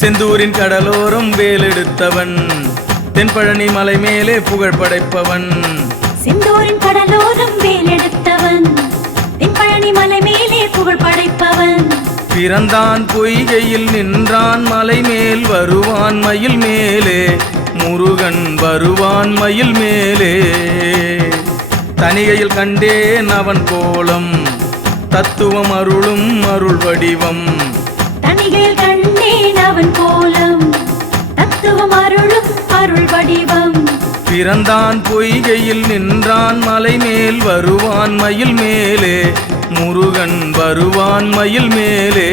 செந்தூரின் கடலோரம் வேலெடுத்தவன் தென்பழனி மலை மேலே புகழ் படைப்பவன். செந்தூரின் கடலோரம் வேலெடுத்தவன் தென்பழனி மலை மேலே புகழ் படைப்பவன். பிறந்தான் பொய்கையில் நின்றான் மலை மேல் வருவான் மயில் மேலே முருகன் வருவான் மயில் மேலே. தனிகையில் கண்டேன் அவன் கோலம் தத்துவம் அருளும் அருள் வடிவம். தனிகையில் கண்டேன் அவன் கோலம் தத்துவம் அருளும் அருள் வடிவம். பிறந்தான் பொய்கையில் நின்றான் மலை மேல் வருவான் மயில் மேலே முருகன் வருவான் மயில் மேலே.